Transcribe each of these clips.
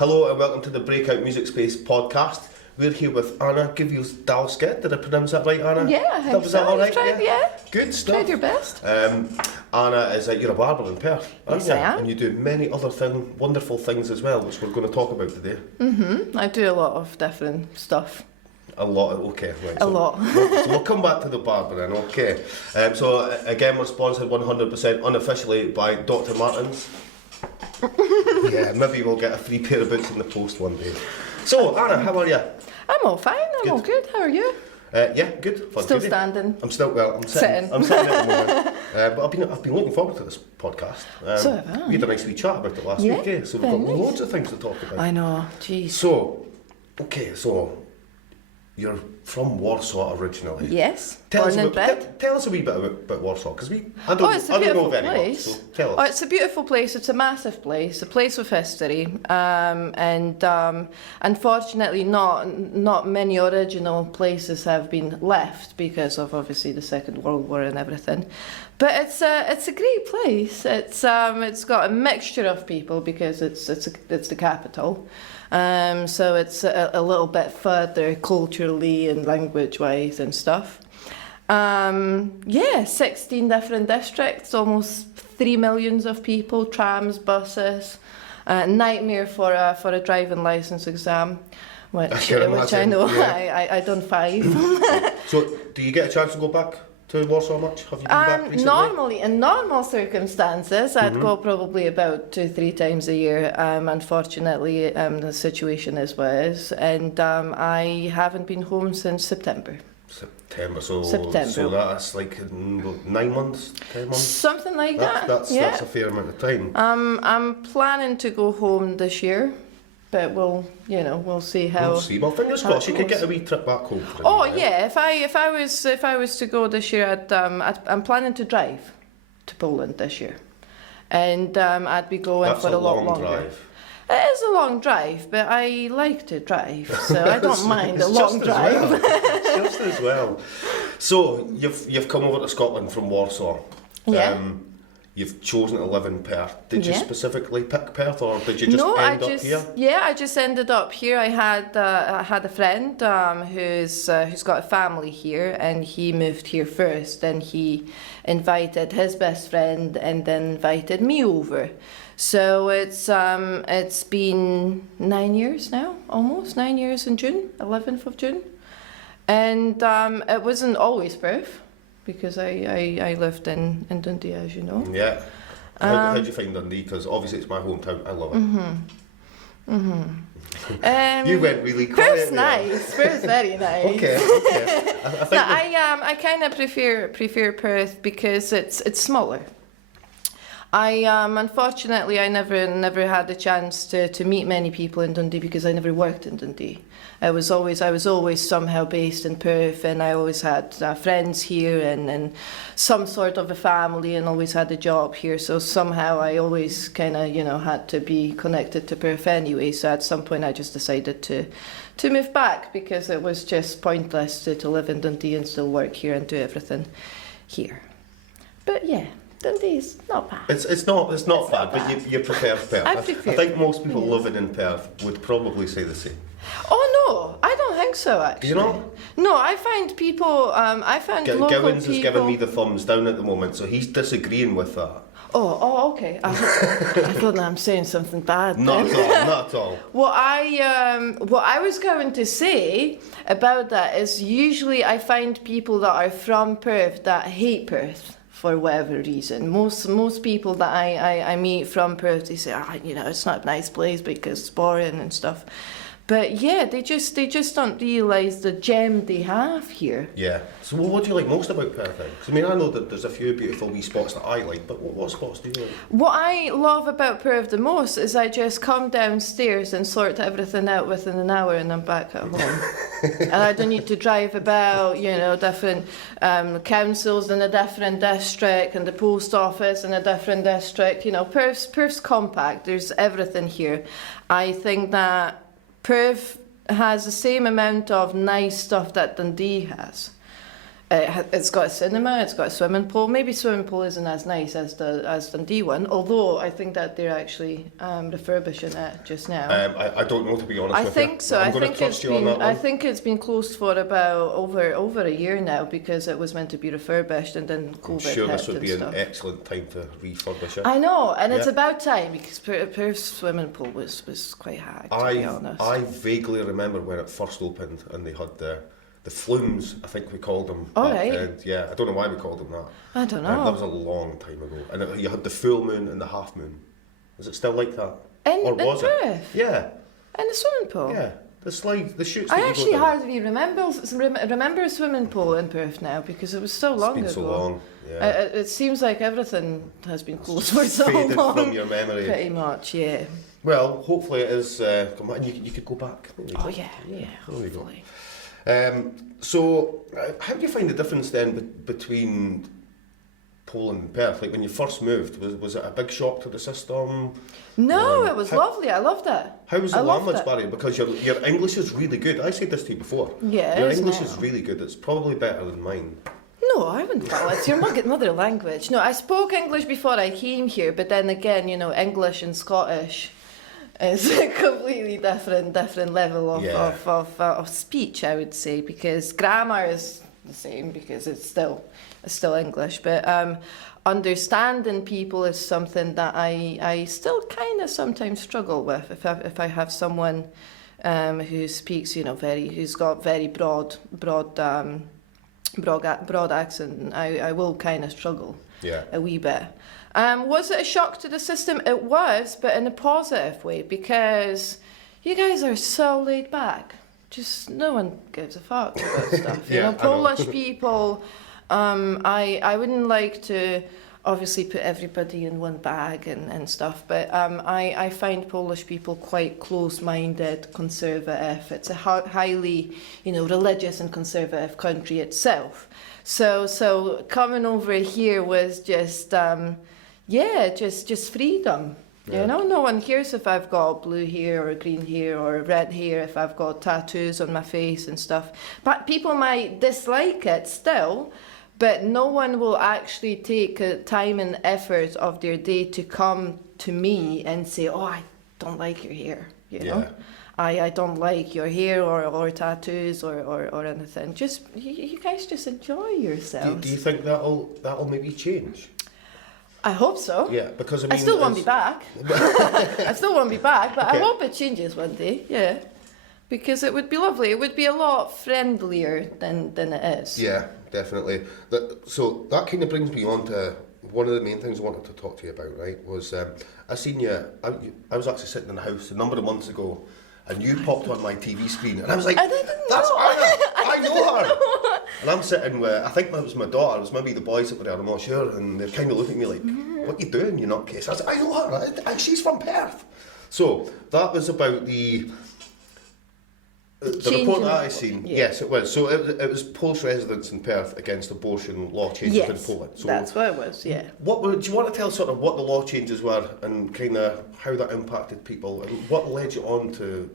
Hello and welcome to the Breakout Music Space podcast. We're here with Anna Dalskett. Did I pronounce that right, Anna? Yeah, I think that was so. that all right? Tried, yeah. Good stuff. Tried your best. Anna is you're a barber in Perth, aren't Yes, you? I am. And you do many other wonderful things as well, which we're going to talk about today. I do a lot of different stuff. A lot, okay. Right, A lot. So we'll come back to the barbering, okay. So again, we're sponsored 100% unofficially by Dr. Martens. Yeah, maybe we'll get a free pair of boots in the post one day. So, Anna, how are you? I'm all fine. I'm all good. How are you? Yeah, good. Fun Still today. standing. I'm sitting. I'm sitting at the moment. But I've been looking forward to this podcast. So have I. We had a nice wee chat about it last week, so we've got loads of things to talk about. I know. Jeez. So, you're from Warsaw originally. Yes. Tell us a wee bit about Warsaw, because I don't know very much. So tell us. Oh, it's a beautiful place. It's a massive place, a place of history, and unfortunately, not many original places have been left because of obviously the Second World War and everything. But it's a great place. It's got a mixture of people because it's the capital. So it's a little bit further culturally and language-wise and stuff. 16 different districts, almost 3 million of people, trams, buses. Nightmare for a driving license exam, which I know. Yeah. I done 5. So, do you get a chance to go back to Warsaw much? Have you been back recently? Normally, in normal circumstances, I'd go probably about 2-3 times a year. Unfortunately, the situation is what it is, and I haven't been home since September. So that's like 9 months, 10 months? Something like that. That's a fair amount of time. I'm planning to go home this year. But we'll see how. We'll see. Well, fingers crossed. You could get a wee trip back home. Yeah. If I was to go this year, I'm planning to drive to Poland this year, and I'd be going for a lot longer. Drive. It is a long drive, but I like to drive, so I don't mind a long drive. It's just as well. So you've come over to Scotland from Warsaw. Yeah. You've chosen to live in Perth. Did you specifically pick Perth, or did you just end up here? Yeah, I just ended up here. I had a friend who's got a family here, and he moved here first. And he invited his best friend, and then invited me over. So it's been 9 years now, almost 9 years in June, 11th of June, and it wasn't always Perth. Because I lived in Dundee, as you know. Yeah. How did you find Dundee? Because obviously it's my hometown. I love it. You went really quiet. Perth's nice. Perth's very nice. Okay. I kind of prefer Perth because it's smaller. Unfortunately I never had the chance to meet many people in Dundee because I never worked in Dundee. I was always somehow based in Perth, and I always had friends here and some sort of a family, and always had a job here. So somehow I always kind of had to be connected to Perth anyway. So at some point I just decided to move back because it was just pointless to live in Dundee and still work here and do everything here. But yeah. Dundee's not bad. It's not bad, but you prefer Perth. I think most people living in Perth would probably say the same. Oh no, I don't think so actually. Do you not? No, I find people. Local Givens people. is giving me the thumbs down at the moment, so he's disagreeing with that. Oh, okay. I thought I'm saying something bad. Not at all. What I was going to say about that is usually I find people that are from Perth that hate Perth. For whatever reason, most people that I meet from Perth, they say, it's not a nice place because it's boring and stuff. But yeah, they just don't realise the gem they have here. Yeah. So what do you like most about Perth then? 'Cause I know that there's a few beautiful wee spots that I like, but what spots do you like? What I love about Perth the most is I just come downstairs and sort everything out within an hour and I'm back at home. And I don't need to drive about, different councils in a different district and the post office in a different district. Perth's compact. There's everything here. I think that Perth has the same amount of nice stuff that Dundee has. It's got a cinema, it's got a swimming pool. Maybe swimming pool isn't as nice as Dundee one, although I think that they're actually refurbishing it just now. I don't know, to be honest I with think you. so. I'm going to trust you on that one. I think it's been closed for about over a year now because it was meant to be refurbished and then COVID I'm sure hit this would and be stuff. an excellent time to refurbish it. I know, and it's Yeah. about time because Perth's swimming pool was quite hard, to be honest. I vaguely remember when it first opened and they had the flumes, I think we called them. Oh, back right. then. Yeah, I don't know why we called them that. I don't know. That was a long time ago. And you had the full moon and the half moon. Is it still like that? In was Perth? it? Yeah, In the swimming pool? yeah. The slide, the chutes that I you actually go down. hardly remember a swimming pool in Perth now because it was so long ago. It's been so long. Yeah. It seems like everything has been closed for so Faded long. from your memory. Pretty much, yeah. Well, hopefully it is. Come on, you could go back. There you Oh go. yeah, There we go. hopefully. So, how do you find the difference then between Poland and Perth? Like when you first moved, was it a big shock to the system? No, it was lovely. I loved it. How was I the loved language it. barrier? Because your English is really good. I said this to you before. Yeah, your it is English now. is really good. It's probably better than mine. No, I wouldn't. Well, it's your mother language. No, I spoke English before I came here, but then again, English and Scottish is a completely different level of speech, I would say, because grammar is the same because it's still English, but understanding people is something that I still kind of sometimes struggle with. If I have someone who speaks, who's got very broad accent, I will kind of struggle a wee bit. Was it a shock to the system? It was, but in a positive way, because you guys are so laid back. Just no one gives a fuck about stuff. Yeah, I know. Polish people, I wouldn't like to obviously put everybody in one bag and stuff, but I find Polish people quite close-minded, conservative. It's a highly, religious and conservative country itself. So coming over here was just, just freedom. Yeah. No one cares if I've got blue hair or green hair or red hair, if I've got tattoos on my face and stuff. But people might dislike it still, but no one will actually take time and effort of their day to come to me and say, oh, I don't like your hair, know? I don't like your hair or tattoos or anything. Just you guys just enjoy yourselves. Do you think that'll maybe change? I hope so. Yeah, because I mean, still won't be back. I still won't be back, but Okay. I hope it changes one day. Yeah, because it would be lovely. It would be a lot friendlier than it is. Yeah, definitely. So that kind of brings me on to one of the main things I wanted to talk to you about. Right, was I seen you. I was actually sitting in the house a number of months ago, and you popped on my TV screen, and I was like, I didn't "That's know. Anna! I know her." And I'm sitting with, I think it was my daughter, it was maybe the boys that were there, I'm not sure, and they're kind of looking at me like, what are you doing, you nutcase? I was like, I know her, she's from Perth. So, that was about the report that I seen. Yeah. Yes, it was. So, it was Polish residents in Perth against abortion law changes in Poland. So, that's what it was, yeah. do you want to tell sort of what the law changes were and kind of how that impacted people and what led you on to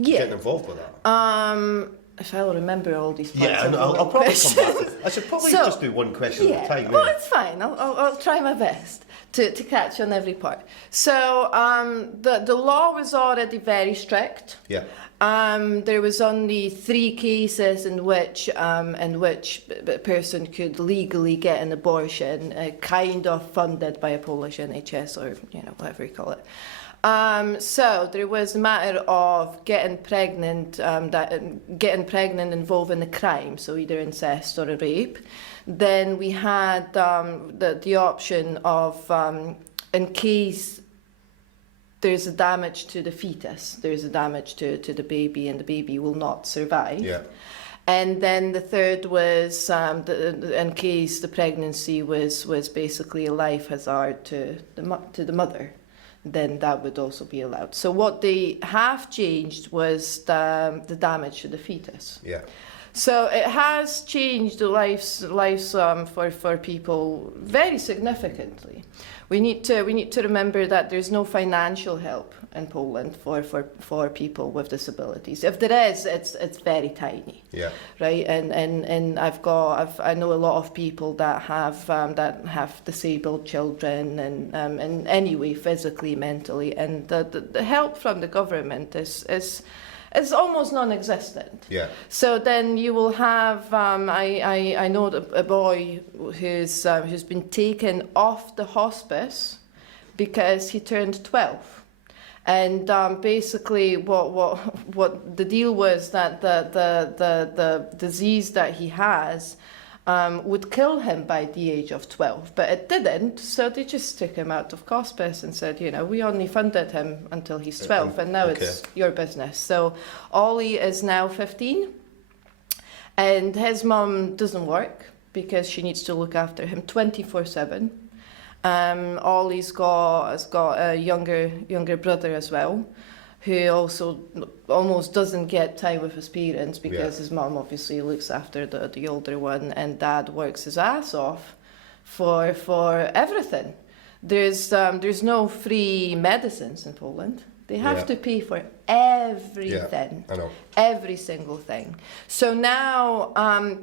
getting involved with that? If I'll remember all these parts Yeah, of and the I'll probably question. come back. I should probably just do one question at a time. Oh, it's fine. I'll try my best to catch on every part. So the law was already very strict. Yeah. There was only 3 cases in which a person could legally get an abortion, kind of funded by a Polish NHS or whatever you call it. So there was a matter of getting pregnant involving a crime, so either incest or a rape. Then we had the option of in case there's a damage to the fetus, there's a damage to the baby, and the baby will not survive. Yeah. And then the third was in case the pregnancy was basically a life hazard to the mother, then that would also be allowed. So what they have changed was the damage to the fetus. Yeah. So it has changed the lives for people very significantly. We need to remember that there's no financial help in Poland for people with disabilities. If there is, it's very tiny. Yeah. Right. And I know a lot of people that have disabled children and in any way, physically, mentally, and the help from the government is almost non-existent. Yeah. So then you will have I know a boy who's been taken off the hospice because he turned 12. And basically, what the deal was that the disease that he has would kill him by the age of 12, but it didn't. So they just took him out of hospice and said, we only funded him until he's 12, and now it's your business. So Ollie is now 15, and his mum doesn't work because she needs to look after him 24/7. Ollie's has got a younger brother as well, who also almost doesn't get time with his parents because his mum obviously looks after the older one, and dad works his ass off for everything. There's no free medicines in Poland. They have to pay for everything, I know. every single thing. So now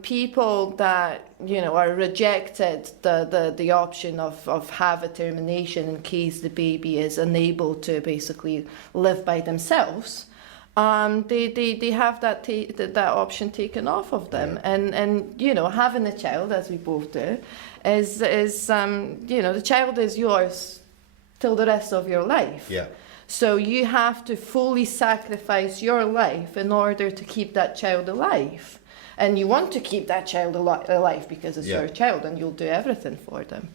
people that are rejected the option of have a termination in case the baby is unable to basically live by themselves. They have that option taken off of them, and having a child, as we both do, is the child is yours till the rest of your life. Yeah. So you have to fully sacrifice your life in order to keep that child alive. And you want to keep that child alive because it's your child and you'll do everything for them.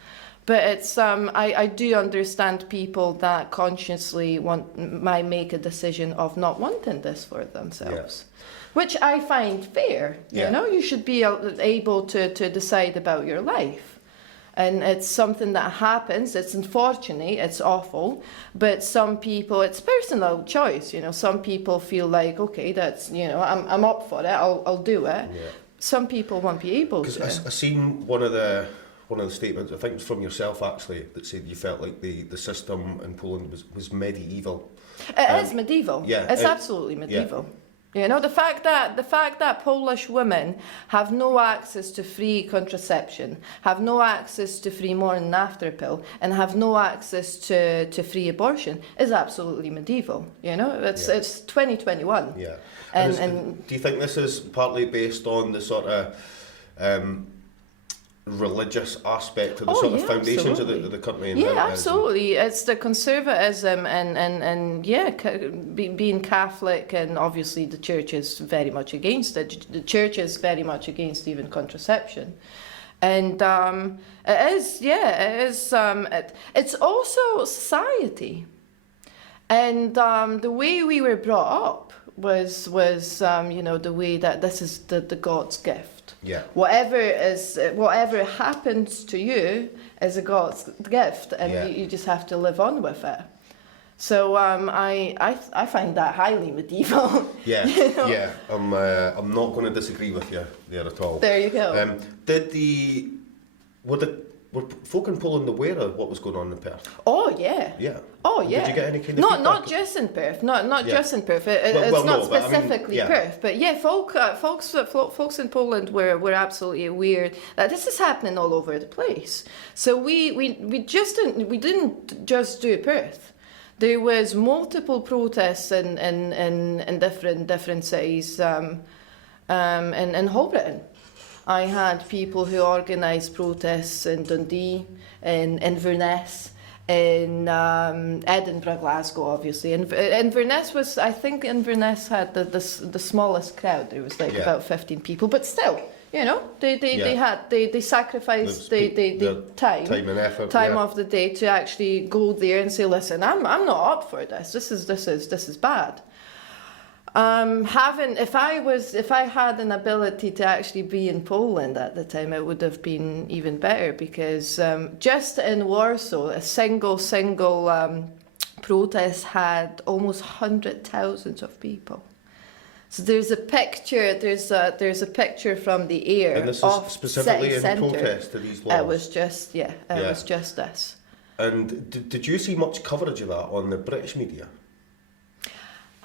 But it's I do understand people that consciously might make a decision of not wanting this for themselves. Which I find fair. You should be able to decide about your life. And it's something that happens. It's unfortunate. It's awful. But some people, it's personal choice. Some people feel like, okay, that's I'm up for it. I'll do it. Yeah. Some people won't be able to. Because I seen one of the statements. I think it was from yourself actually that said you felt like the system in Poland was medieval. It is medieval. Yeah, it's absolutely medieval. Yeah. The fact that Polish women have no access to free contraception, have no access to free morning and after pill, and have no access to free abortion is absolutely medieval. It's 2021. Yeah. And do you think this is partly based on the sort of religious aspect of the sort of foundations of the country? Absolutely. It's the conservatism and being Catholic, and obviously the church is very much against it. The church is very much against even contraception. And it's also society. And the way we were brought up was the way that this is the God's gift. Yeah. Whatever happens to you is a God's gift, and you just have to live on with it. So I find that highly medieval. Yeah, yeah. I'm not going to disagree with you there at all. There you go. Were folk in Poland aware of what was going on in Perth? Oh yeah. Yeah. Oh yeah. Did you get any kind of feedback? Not just in Perth, not just in Perth. It's not specifically Perth, but folks in Poland were absolutely aware that this is happening all over the place. So we didn't just do Perth. There was multiple protests in different cities in whole Britain. I had people who organised protests in Dundee, in Inverness, in Edinburgh, Glasgow, obviously. And Inverness Inverness had the smallest crowd. There was about 15 people, but still, they sacrificed the time and effort, of the day to actually go there and say, listen, I'm not up for this. This is bad. If I had an ability to actually be in Poland at the time, it would have been even better, because just in Warsaw, a single protest had almost 100,000 of people. So there's a picture. There's a picture from the air And this of is specifically city in centre. protest to these laws. It was just It was just this. And did you see much coverage of that on the British media?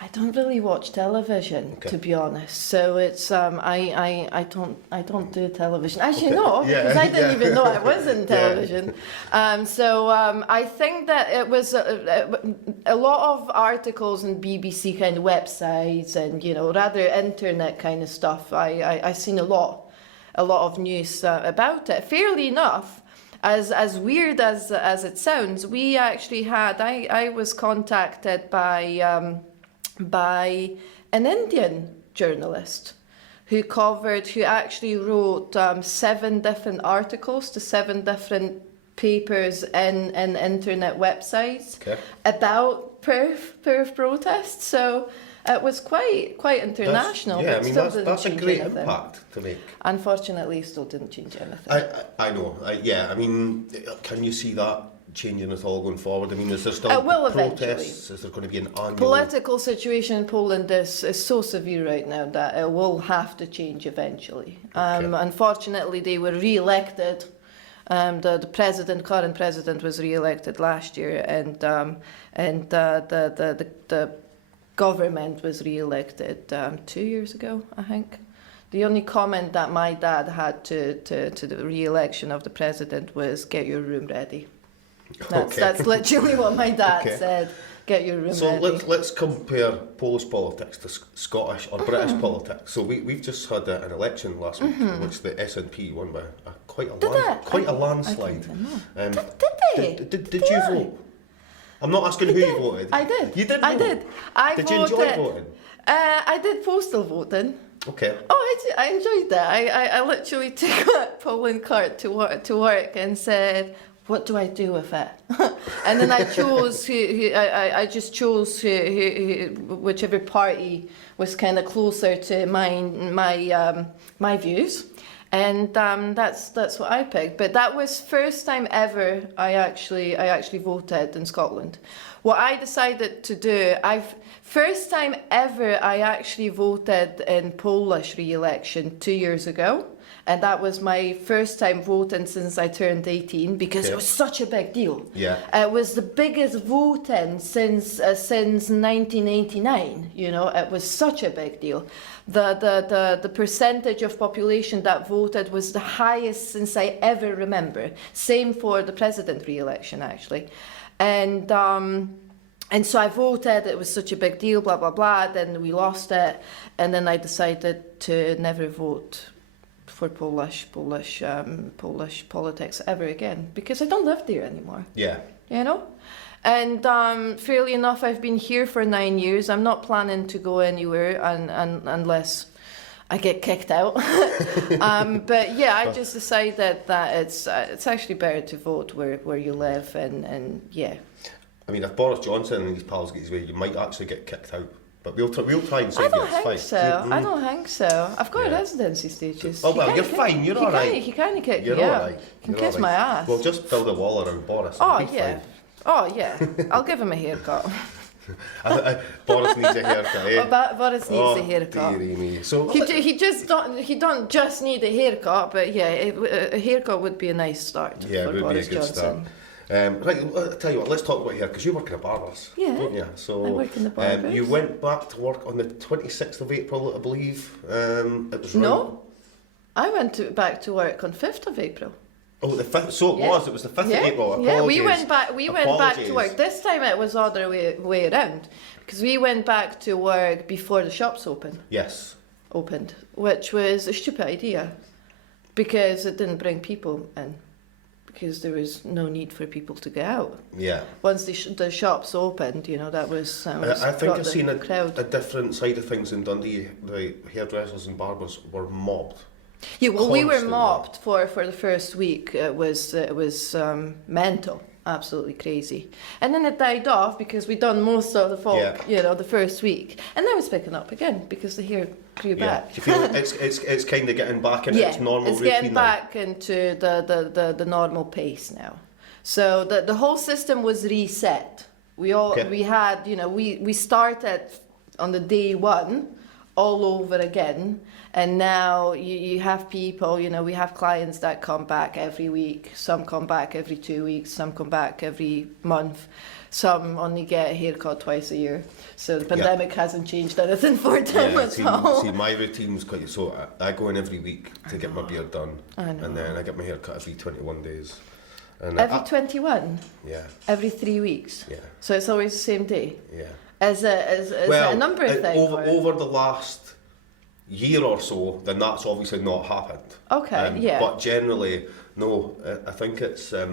I don't really watch television, to be honest. So it's I don't do television. Actually, no, because I didn't even know I was in television. I think that it was a lot of articles on BBC kind of websites and rather internet kind of stuff. I seen a lot of news about it. Fairly enough. As weird as it sounds, we actually had. I was contacted by an Indian journalist who actually wrote 7 different articles to 7 different papers in internet websites about Perth protests. So it was quite international. That's a great impact to make. Unfortunately, it still didn't change anything. I know. I mean, can you see that changing at all going forward? I mean, is there still protests? Eventually. Is there going to be an annual... Political situation in Poland is so severe right now that it will have to change eventually. Unfortunately, they were re-elected. The current president was re-elected last year, and the government was re-elected 2 years ago, I think. The only comment that my dad had to the re-election of the president was, "Get your room ready." That's literally what my dad said. Get your room ready. So let's compare Polish politics to Scottish or British politics. So we've just had an election last week, in which the SNP won by quite a landslide. Did they? Did you vote? I'm not asking who you voted. I did. You did? I did. Did you enjoy voting? I did postal voting. Okay. Oh, I enjoyed that. I literally took a polling card to work and said, what do I do with it? And then I chose I just chose whichever party was kind of closer to my views, and that's what I picked. But that was first time ever I actually voted in Scotland. What I decided to do, first time ever I actually voted in Polish re-election 2 years ago. And that was my first time voting since I turned 18, because it was such a big deal. Yeah. It was the biggest voting since 1989. It was such a big deal. The percentage of population that voted was the highest since I ever remember. Same for the president re-election, actually. And so I voted. It was such a big deal. Blah blah blah. Then we lost it, and then I decided to never vote for Polish politics ever again, because I don't live there anymore. Yeah. And fairly enough, I've been here for 9 years. I'm not planning to go anywhere unless I get kicked out. But yeah, I just decided that it's actually better to vote where you live, and yeah. I mean, if Boris Johnson and his pals get his way, you might actually get kicked out. But we'll try and say I don't think so. Mm-hmm. I don't think so. I've got residency status. Oh, well, you're fine. You're all right. He kind of kicked me all out. right. He can kiss my ass. Well, just build a wall around Boris. Oh, yeah. Fine. Oh, yeah. I'll give him a haircut. Boris needs a haircut, eh? Boris needs a haircut. Dearie me. So he don't just need a haircut, but yeah, a haircut would be a nice start for Boris Johnson. Start. Right, I'll tell you what, let's talk about hair, because you work in a barber's, don't you? So, I work in the barber's. You went back to work on the 26th of April, I believe. It was no, I went back to work on 5th of April. Oh, the 5th, so it was the 5th of April, apologies. Yeah, we went back to work. This time it was the other way around, because we went back to work before the shops opened, which was a stupid idea, because it didn't bring people in. Because there was no need for people to get out. Yeah. Once the shops opened, that was. I think I've seen a different side of things in Dundee. The hairdressers and barbers were mobbed. Yeah, well, we were mobbed for the first week. It was mental, absolutely crazy, and then it died off because we'd done most of the folk, the first week, and now it's picking up again because the hair grew back. Do you feel it's kind of getting back into its normal routine? Getting back into the normal pace now. So the whole system was reset. We had we started on the day 1 all over again. And now you have people, you know, we have clients that come back every week. Some come back every 2 weeks. Some come back every month. Some only get a haircut twice a year. So the pandemic hasn't changed anything for them at all. See, my routine's quite... So I go in every week to get my beard done. I know. And then I get my hair cut every 21 days. And Every 21? Yeah. Every 3 weeks? Yeah. So it's always the same day? Yeah. Is it a number of things? Over the last year or so, then that's obviously not happened. Okay, yeah. But generally, no, I think it's a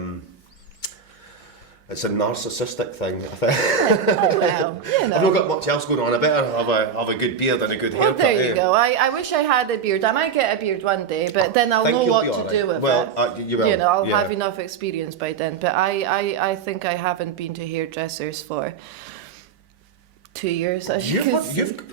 narcissistic thing, I think. Oh, well, you know. I've not got much else going on. I better have a good beard and a good haircut. Well, there you go. I wish I had a beard. I might get a beard one day, but then I'll know what to do with it. You will. You know, I'll have enough experience by then. But I think I haven't been to hairdressers for 2 years. You've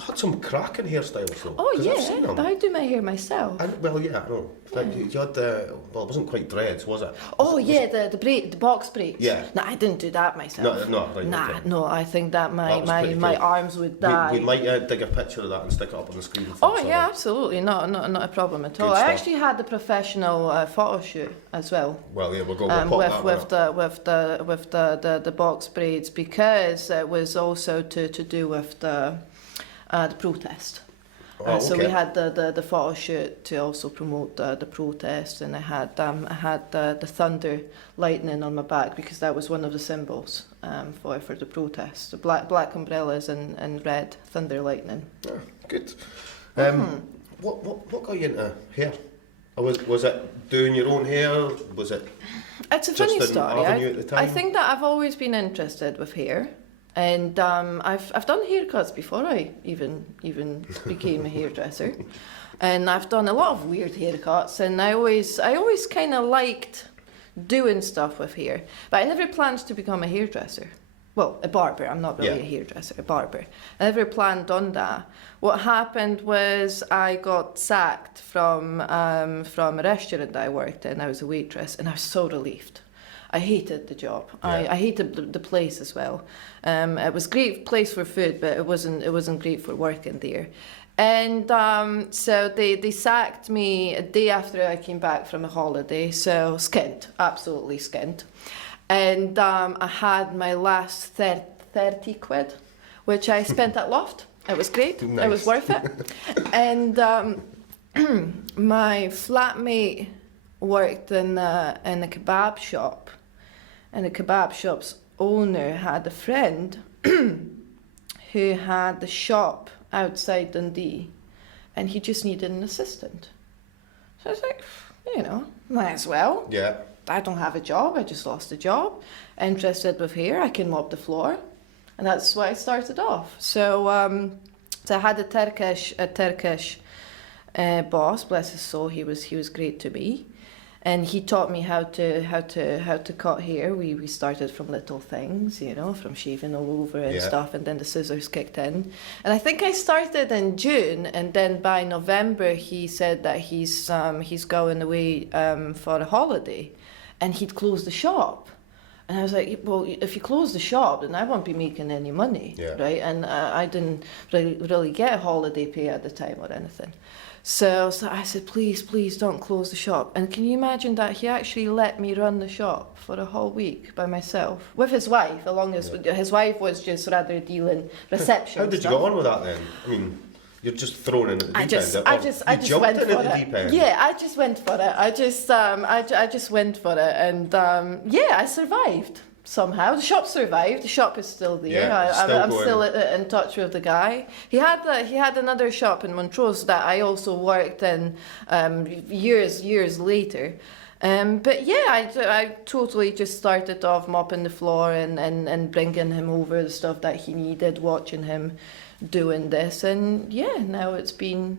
had some cracking hairstyles though. Oh yeah, I've seen them. I do my hair myself. I know. You had well, it wasn't quite dreads, was it? Oh yeah, the box braids. Yeah. No, I didn't do that myself. No, right. Nah, okay. no, I think that my cool. arms would die. We might dig a picture of that and stick it up on the screen. Oh yeah, absolutely, not a problem at all. Good I stuff. actually had the professional photo shoot as well. Well, yeah, we'll go. We'll pop with the box braids, because it was also to do with the protest. So we had the photo shoot to also promote the protest, and I had the thunder lightning on my back, because that was one of the symbols for the protest. The black umbrellas and red thunder lightning. Oh, good. What got you into hair? Or was it doing your own hair? Was it? It's a just funny an story. avenue at the time? I think that I've always been interested with hair. And I've done haircuts before I even became a hairdresser, and I've done a lot of weird haircuts. And I always kind of liked doing stuff with hair, but I never planned to become a hairdresser. Well, a barber. I'm not really a hairdresser. A barber. I never planned on that. What happened was I got sacked from a restaurant that I worked in. I was a waitress, and I was so relieved. I hated the job. Yeah. I hated the place as well. It was a great place for food, but it wasn't great for working there. And so they sacked me a day after I came back from a holiday. So skint, absolutely skint. And I had my last 30 quid, which I spent at Loft. It was great. Nice. It was worth it. And my flatmate worked in a kebab shop. And the kebab shop's owner had a friend who had the shop outside Dundee, and he just needed an assistant. So I was like, you know, might as well. Yeah. I don't have a job, I just lost a job. Interested with hair, I can mop the floor. And that's why I started off. So I had a Turkish boss, bless his soul, he was great to me. And he taught me how to cut hair. We started from little things, you know, from shaving all over and stuff, and then the scissors kicked in. And I think I started in June, and then by November he said that he's going away for a holiday, and he'd close the shop. And I was like, well, if you close the shop, then I won't be making any money, right? And I didn't really get a holiday pay at the time or anything. So I said, please don't close the shop. And can you imagine that he actually let me run the shop for a whole week by myself with his wife, along as his wife was just rather dealing reception. How did you get on with that then? I mean, you're just thrown in at the deep end. I just went for it. Deep end. Yeah, I just went for it. I just went for it, and I survived. Somehow the shop survived. The shop is still there. Yeah, I'm still in touch with the guy. He had another shop in Montrose that I also worked in years later. But yeah, I totally just started off mopping the floor and bringing him over the stuff that he needed, watching him doing this, and yeah, now it's been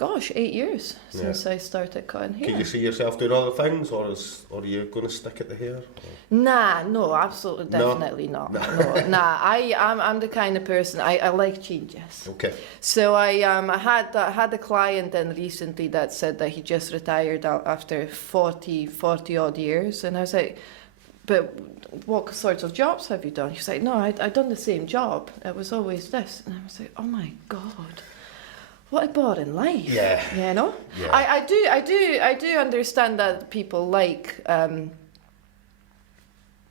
8 years since I started cutting hair. Can you see yourself doing other things, or are you going to stick at the hair? No, absolutely, definitely not. No, I'm the kind of person, I like changes. Okay. So I had a client in recently that said that he just retired after 40 odd years, and I was like, but what sorts of jobs have you done? He was like, no, I've done the same job. It was always this. And I was like, oh my God. what a boring life. Yeah. You know? Yeah. I do understand that people like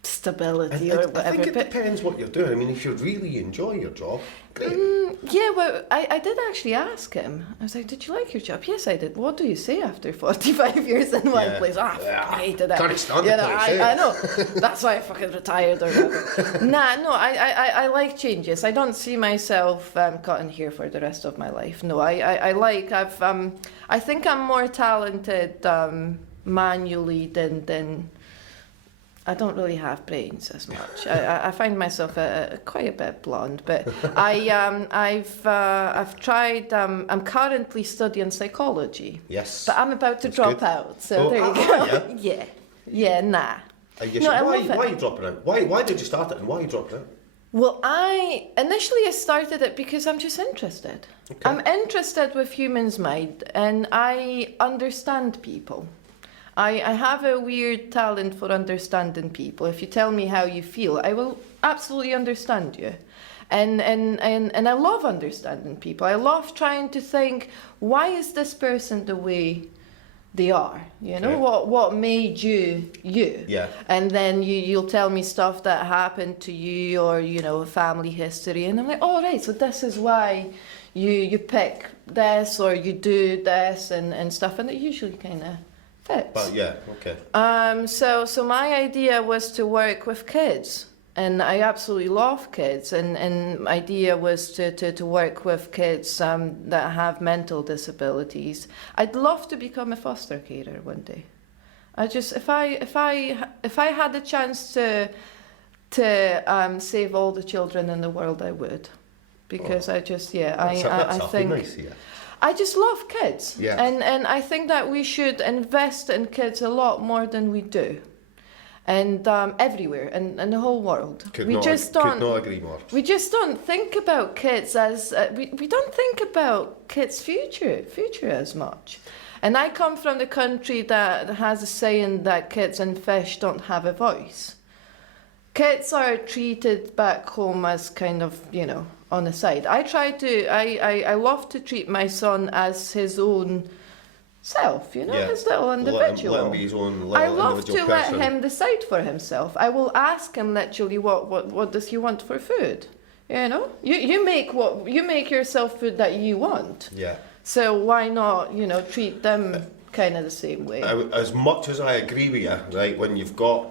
stability or whatever. I think it but depends what you're doing. I mean, if you really enjoy your job, great. yeah, well, I did actually ask him. I was like, did you like your job? Yes, I did. What do you say after 45 years in one Yeah. place? I hated it. Can't stand You the know, place, I know. That's why I fucking retired or whatever. I like changes. I don't see myself cutting hair for the rest of my life. No, I think I'm more talented manually than I don't really have brains as much. I find myself quite a bit blonde, but I've tried. I'm currently studying psychology. Yes. But I'm about to That's drop good. out. So Oh, there you go. yeah? Yeah. Nah. Yes, No, I why love it. are you dropping out? Why did you start it and why are you dropping out? Well, I started it because I'm just interested. Okay. I'm interested with humans' mind, and I understand people. I have a weird talent for understanding people. If you tell me how you feel, I will absolutely understand you. And I love understanding people. I love trying to think, why is this person the way they are? You know, Okay. what made you you? Yeah. And then you'll tell me stuff that happened to you, or, you know, family history. And I'm like, oh, right, so this is why you pick this or you do this and stuff. And it usually kind of fits. But yeah, okay. So my idea was to work with kids, and I absolutely love kids. And my idea was to work with kids that have mental disabilities. I'd love to become a foster carer one day. I just if I had the chance to save all the children in the world, I would, because I just I think. Nice, yeah. I just love kids. Yeah. And I think that we should invest in kids a lot more than we do. And everywhere, in the whole world. Could we not agree more. We just don't think about kids as... we don't think about kids' future as much. And I come from the country that has a saying that kids and fish don't have a voice. Kids are treated back home as kind of, you know, on the side. I love to treat my son as his own self, you know, his little individual. Let him be his own little I love individual to person. let him decide for himself. I will ask him literally what does he want for food. You know? You make yourself food that you want. Yeah. So why not, you know, treat them kind of the same way. As much as I agree with you, right, when you've got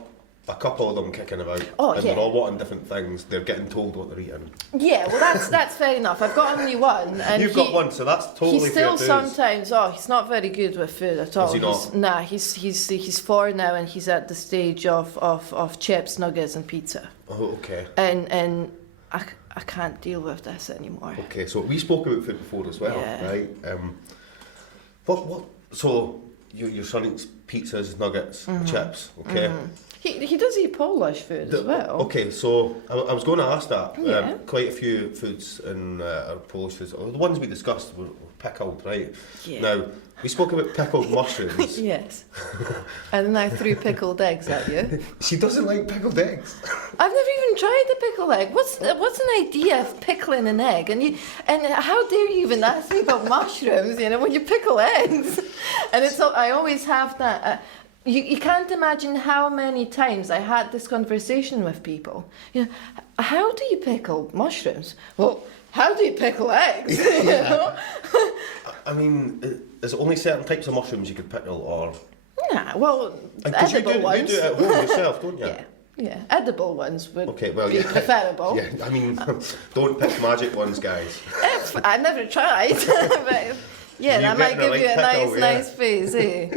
a couple of them kicking about and they're all wanting different things, they're getting told what they're eating. Yeah, well that's fair enough. I've got only one, and You've got one, so that's totally He still fair dues. sometimes. Oh, he's not very good with food at all. Is he not? Nah, he's 4 now, and he's at the stage of chips, nuggets, and pizza. Oh, okay. And I can't deal with this anymore. Okay, so we spoke about food before as well, Yeah. right? What? So your son eats pizzas, nuggets, chips, okay? He does eat Polish food as well. Okay, so I was going to ask that. Yeah. Quite a few foods in our Polish foods, the ones we discussed were pickled, right? Yeah. Now, we spoke about pickled mushrooms. Yes. And then I threw pickled eggs at you. She doesn't like pickled eggs. I've never even tried the pickled egg. What's an idea of pickling an egg? And how dare you even ask me about mushrooms? You know, when you pickle eggs, and I always have that. You can't imagine how many times I had this conversation with people. You know, how do you pickle mushrooms? Well, how do you pickle eggs? You know? I mean, is it only certain types of mushrooms you could pickle, or? Nah, well, Because edible you ones. do it at home yourself, don't you? Yeah, edible ones would be yeah. preferable. Yeah, I mean, don't pick magic ones, guys. I never tried, but yeah, You that might get the give you a right pickle, nice face, eh?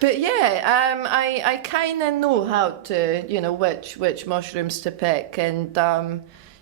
But yeah, I kind of know how to, you know, which mushrooms to pick, and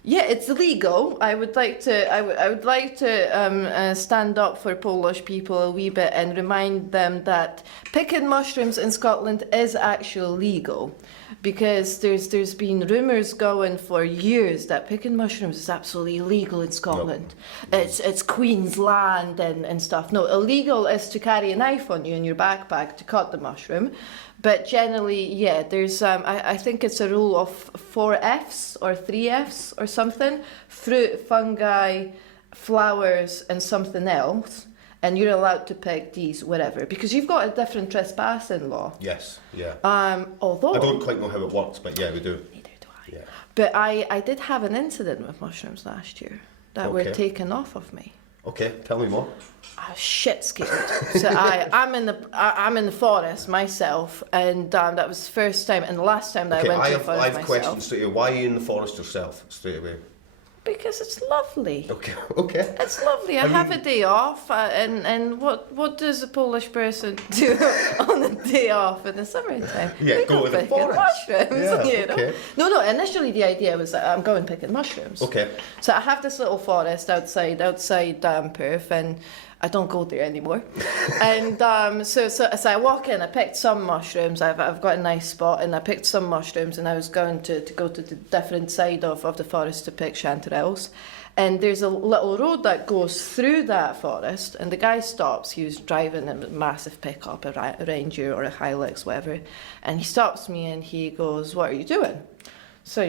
yeah, it's legal. I would like to stand up for Polish people a wee bit and remind them that picking mushrooms in Scotland is actually legal, because there's been rumours going for years that picking mushrooms is absolutely illegal in Scotland. No. It's Queen's land and stuff. No, illegal is to carry a knife on you in your backpack to cut the mushroom. But generally, yeah, there's I think it's a rule of 4 Fs or 3 Fs or something: fruit, fungi, flowers and something else, and you're allowed to pick these whatever, because you've got a different trespassing law. Yes, yeah. Although I don't quite know how it works, but yeah, we do. neither do I. Yeah. But I did have an incident with mushrooms last year that were Okay. taken off of me. Okay, tell me more. I was shit scared. So I'm in the forest myself, and that was the first time and the last time that Okay, I went to the I forest have myself. questions straight away. Why are you in the forest yourself straight away? Because it's lovely. Okay, okay. It's lovely. I have a day off, and what does a Polish person do on a day off in the summertime? Yeah, They go to the picking forest. mushrooms. Yeah, You know? okay. No. Initially, the idea was that I'm going picking mushrooms. Okay. So I have this little forest outside Perth, and I don't go there anymore. And so I walk in. I picked some mushrooms. I've got a nice spot, and I picked some mushrooms, and I was going to go to the different side of the forest to pick chanterelles. And there's a little road that goes through that forest, and the guy stops. He was driving a massive pickup, a Ranger or a Hilux, whatever, and he stops me and he goes, "What are you doing?" So,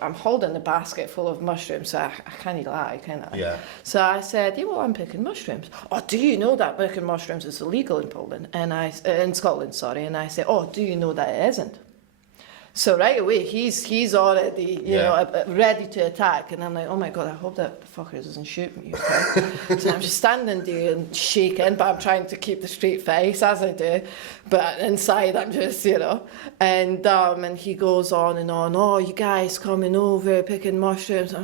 I'm holding a basket full of mushrooms, so I can't lie, can I? Yeah. So I said, "Yeah, well, I'm picking mushrooms." "Oh, do you know that picking mushrooms is illegal in Poland?" In Scotland, sorry. And I said, "Oh, do you know that it isn't?" So right away, he's already, ready to attack. And I'm like, "Oh my God, I hope that fucker doesn't shoot me." Okay? So I'm just standing there and shaking, but I'm trying to keep the straight face, as I do. But inside, I'm just, And he goes on and on, "Oh, you guys coming over, picking mushrooms."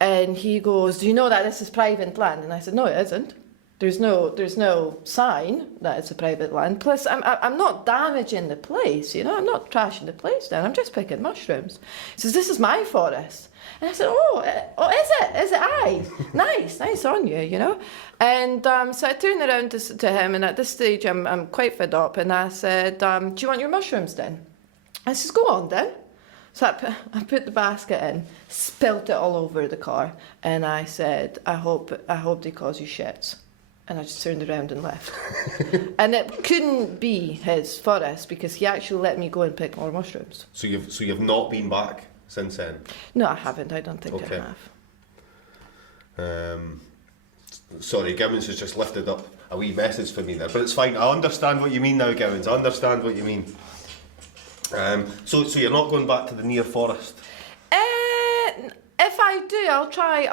And he goes, "Do you know that this is private land?" And I said, "No, it isn't. There's no sign that it's a private land. Plus, I'm not damaging the place, I'm not trashing the place down. I'm just picking mushrooms." He says, "This is my forest." And I said, "Oh, is it? Is it I? Nice on you, And so I turned around to him, and at this stage, I'm quite fed up, and I said, "Do you want your mushrooms then?" I says, "Go on then." So I put the basket in, spilt it all over the car, and I said, I hope they cause you shits." And I just turned around and left. And it couldn't be his forest, because he actually let me go and pick more mushrooms. So you've not been back since then? No, I haven't. I don't think Okay. I have. Sorry, Gibbons has just lifted up a wee message for me there, but it's fine. I understand what you mean now, Gibbons. I understand what you mean. So you're not going back to the near forest? If I do, I'll try.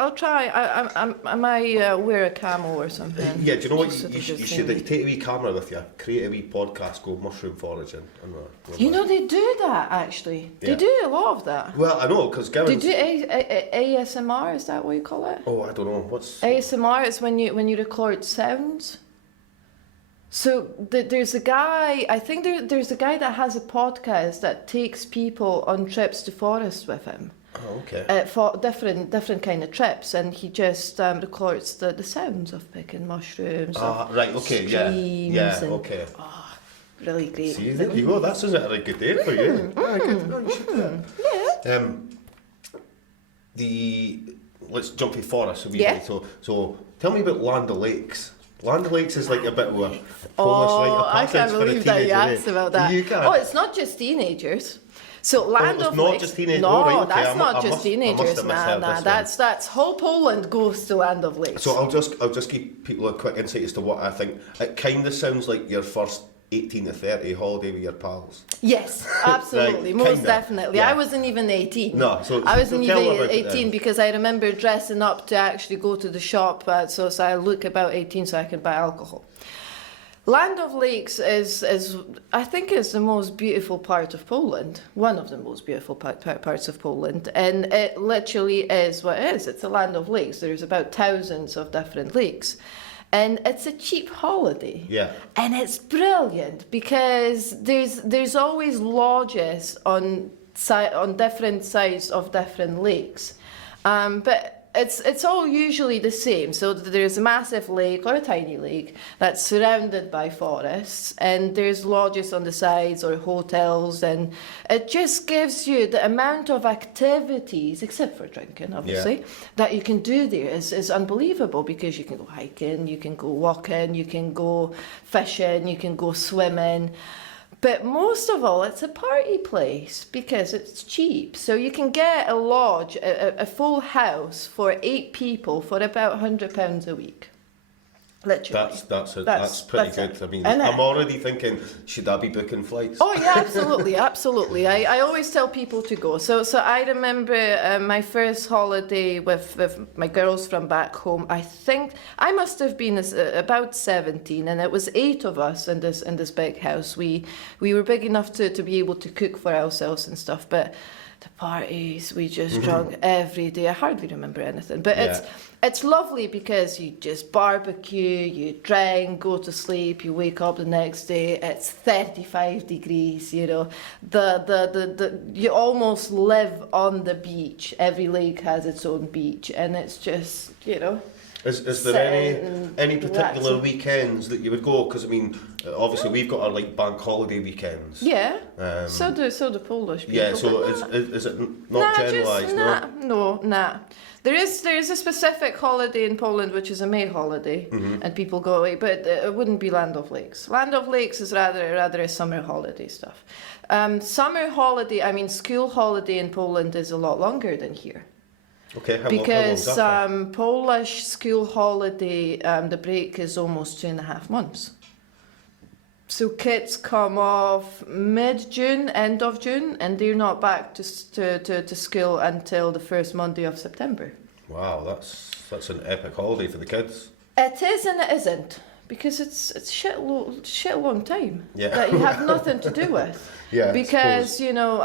I might wear a camel or something. Yeah, do you know what? Just so You they should just see me. take a wee camera with you, create a wee podcast called Mushroom Foraging. They do that, actually. Yeah. They do a lot of that. Well, I know, because They Gibbons... do ASMR, is that what you call it? Oh, I don't know. What's... ASMR is when you record sounds. So there's a guy, I think there's a guy that has a podcast that takes people on trips to forest with him. Oh, okay. For different kind of trips, and he just records the sounds of picking mushrooms. Right, okay, yeah. Yeah, and, okay. Oh, really great. See, there you go. That sounds like a really good day for you. You should do it. Let's jump to forest a wee bit. So tell me about Land O'Lakes. Land O'Lakes is like a bit of a Polish rite of I passage can't for a believe that you teenager, asked about that. You can. Oh, it's not just teenagers. So Land it's of not Lakes. just teenagers. No, Oh, right, okay. that's I not must just have teenagers, misheard nah. this That's whole Poland goes to Land of Lakes. So I'll just give people a quick insight as to what I think. It kind of sounds like your first 18 to 30 holiday with your pals. Yes, absolutely, Right, most kinda, definitely. yeah. I wasn't even 18. No, so I wasn't tell even about it 18 then. because I remember dressing up to actually go to the shop, so I look about 18 so I could buy alcohol. Land of Lakes is I think is the most beautiful part of Poland, one of the most beautiful parts of Poland, and it literally is what it is. It's a land of lakes. There's about thousands of different lakes, and it's a cheap holiday. Yeah. And it's brilliant because there's always lodges on different sides of different lakes, but it's all usually the same. So there's a massive lake or a tiny lake that's surrounded by forests, and there's lodges on the sides or hotels, and it just gives you the amount of activities, except for drinking, obviously, that you can do there is unbelievable, because you can go hiking, you can go walking, you can go fishing, you can go swimming. But most of all, it's a party place because it's cheap. So you can get a lodge, a full house for 8 people for about £100 a week. Literally. That's pretty good. it. I mean, Isn't it? I'm already thinking, should I be booking flights? Oh yeah, absolutely, absolutely. I always tell people to go. So I remember my first holiday with my girls from back home. I think I must have been about 17, and it was 8 of us in this big house. We were big enough to be able to cook for ourselves and stuff, but the parties, we just drunk every day. I hardly remember anything, but it's lovely because you just barbecue, you drink, go to sleep, you wake up the next day, it's 35 degrees, you know. You almost live on the beach. Every lake has its own beach, and it's just, you know. Is there any particular weekends that you would go? Because I mean, obviously we've got our like bank holiday weekends. Yeah. So do Polish people. Yeah. So is it not generalised? Nah. There is a specific holiday in Poland which is a May holiday, and people go away, but it wouldn't be Land of Lakes. Land of Lakes is rather a summer holiday stuff. Summer holiday, I mean school holiday in Poland is a lot longer than here. Okay, how because long is that? Polish school holiday, the break is almost 2.5 months. So kids come off mid-June, end of June, and they're not back to school until the first Monday of September. Wow, that's an epic holiday for the kids. It is and it isn't, because it's shit long time that you have nothing to do with. Yeah, because you know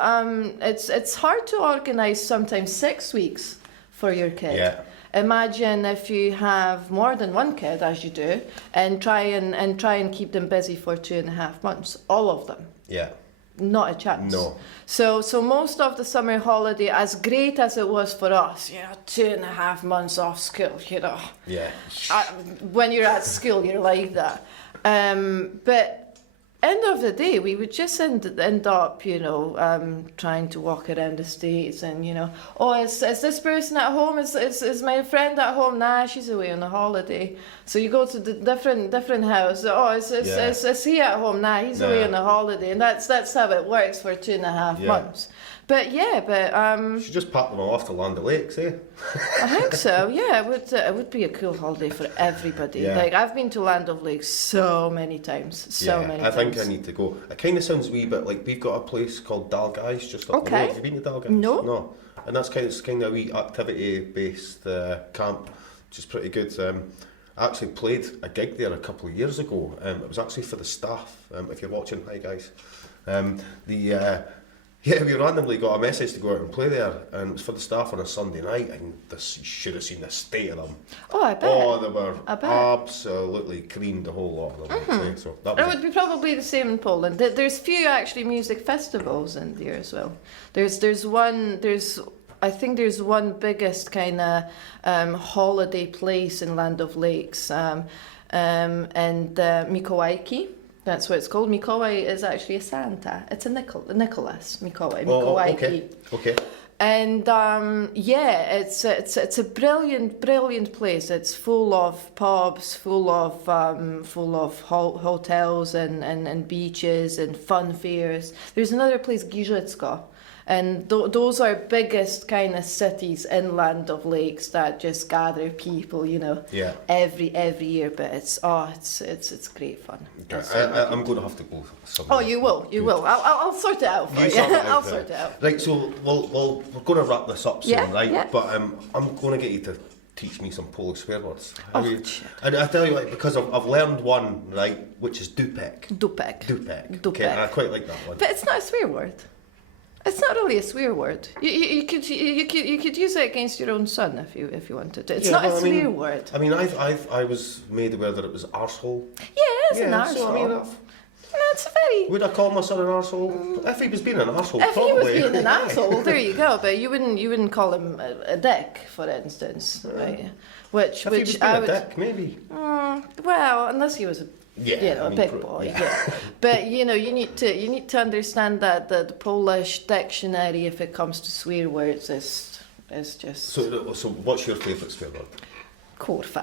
it's hard to organise sometimes 6 weeks for your kid. Yeah. Imagine if you have more than one kid, as you do, and try and keep them busy for 2.5 months, all of them. Yeah. Not a chance. No. So most of the summer holiday, as great as it was for us, you know, 2.5 months off school, you know. Yeah. When you're at school, you're like that. But end of the day, we would just end up, you know, trying to walk around the States and, you know, oh, is this person at home? Is my friend at home? Nah, she's away on a holiday. So you go to the different house. Oh, is he at home? Nah, he's away on a holiday. And that's how it works for 2.5 months. But you should just pack them all off to Land of Lakes, eh? I think so. Yeah, it would be a cool holiday for everybody. Yeah. Like I've been to Land of Lakes so many times. I think I need to go. It kind of sounds a wee bit like we've got a place called Dalgais just up the road. Have you been to Dalgais? No. And that's kind of a wee activity-based camp, which is pretty good. I actually played a gig there a couple of years ago. It was actually for the staff. If you're watching, hi guys. We randomly got a message to go out and play there, and it was for the staff on a Sunday night, and you should have seen the state of them. Oh, I bet. Oh, they were absolutely creamed, the whole lot of them. I'd say. So it would be probably the same in Poland. There's few actually music festivals in there as well. I think there's one biggest kind of holiday place in Land of Lakes, and Mikołajki. That's what it's called. Mikołaj is actually a Santa. It's a Nicholas. Mikołaj. Mikołajki. Okay. And it's a brilliant place. It's full of pubs, full of hotels and beaches and fun fairs. There's another place, Giżycko. And those are biggest kind of cities in Land of Lakes that just gather people, you know, every year. But it's great fun. Okay. I'm going to have to go somewhere. Oh, you will. I'll sort it out for you. I'll sort it out. Right, so we're going to wrap this up soon, right? Yeah. But I'm going to get you to teach me some Polish swear words. Shit. And I tell you what, because I've learned one, right, which is dupek. Dupek. Okay, and I quite like that one. But it's not a swear word. It's not really a swear word. You could use it against your own son if you wanted to. It's not a swear word. I mean, I was made aware that it was arsehole. Yeah, it's an arsehole. So, I mean, it's a very. Would I call my son an arsehole? If he was being an arsehole, if probably. If he was being an arsehole, there you go. But you wouldn't call him a dick, for instance, right? Which he was being a dick, maybe. Well, unless he was a big boy. Yeah. But you need to understand that the Polish dictionary, if it comes to swear words, is just. So what's your favourite swear word? Corfa.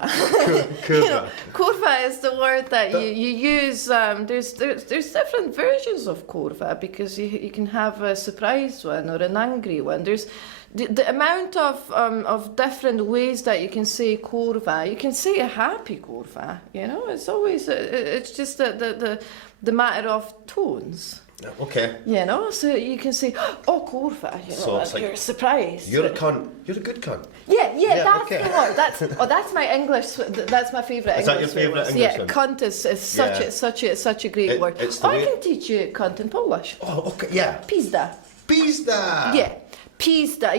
Curva. Corfa is the word that you use. There's different versions of corva because you can have a surprised one or an angry one. There's the amount of different ways that you can say corva. You can say a happy corva. You know, it's always it's just the matter of tones. Okay. You know, so you can say, "Oh, corva," you know, So it's like, you're surprised. You're a cunt. You're a good cunt. Yeah, that's okay. the word. That's my English. That's my favourite Is English. that your favourite word. English Yeah, one? cunt is such a great word. It's the I way- can teach you cunt in Polish. Oh, okay. Yeah. Pizda. Pizda. Yeah. Pizda.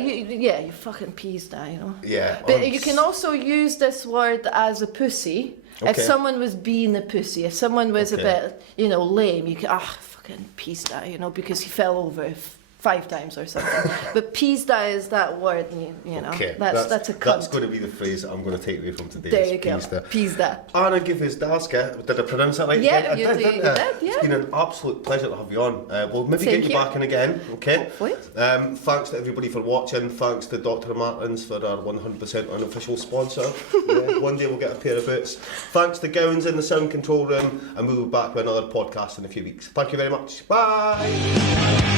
You fucking pizda, you know. Yeah. But you can also use this word as a pussy. If Okay. someone was being a pussy, if someone was a Okay. bit, lame, you can, fucking pizda, because he fell over 5 times or something. But pizda is that word, you know. Okay. That's a cunt. That's going to be the phrase that I'm going to take away from today. There is you go. Pizda. Pizda. Anna Gifisdaska, did I pronounce that right? Yeah, again? you I did, didn't I? yeah. It's been an absolute pleasure to have you on. We'll maybe Thank get you you. back in again, okay? Hopefully. Thanks to everybody for watching. Thanks to Dr. Martens for our 100% unofficial sponsor. Yeah, one day we'll get a pair of boots. Thanks to Gowans in the sound control room, and we'll be back with another podcast in a few weeks. Thank you very much. Bye!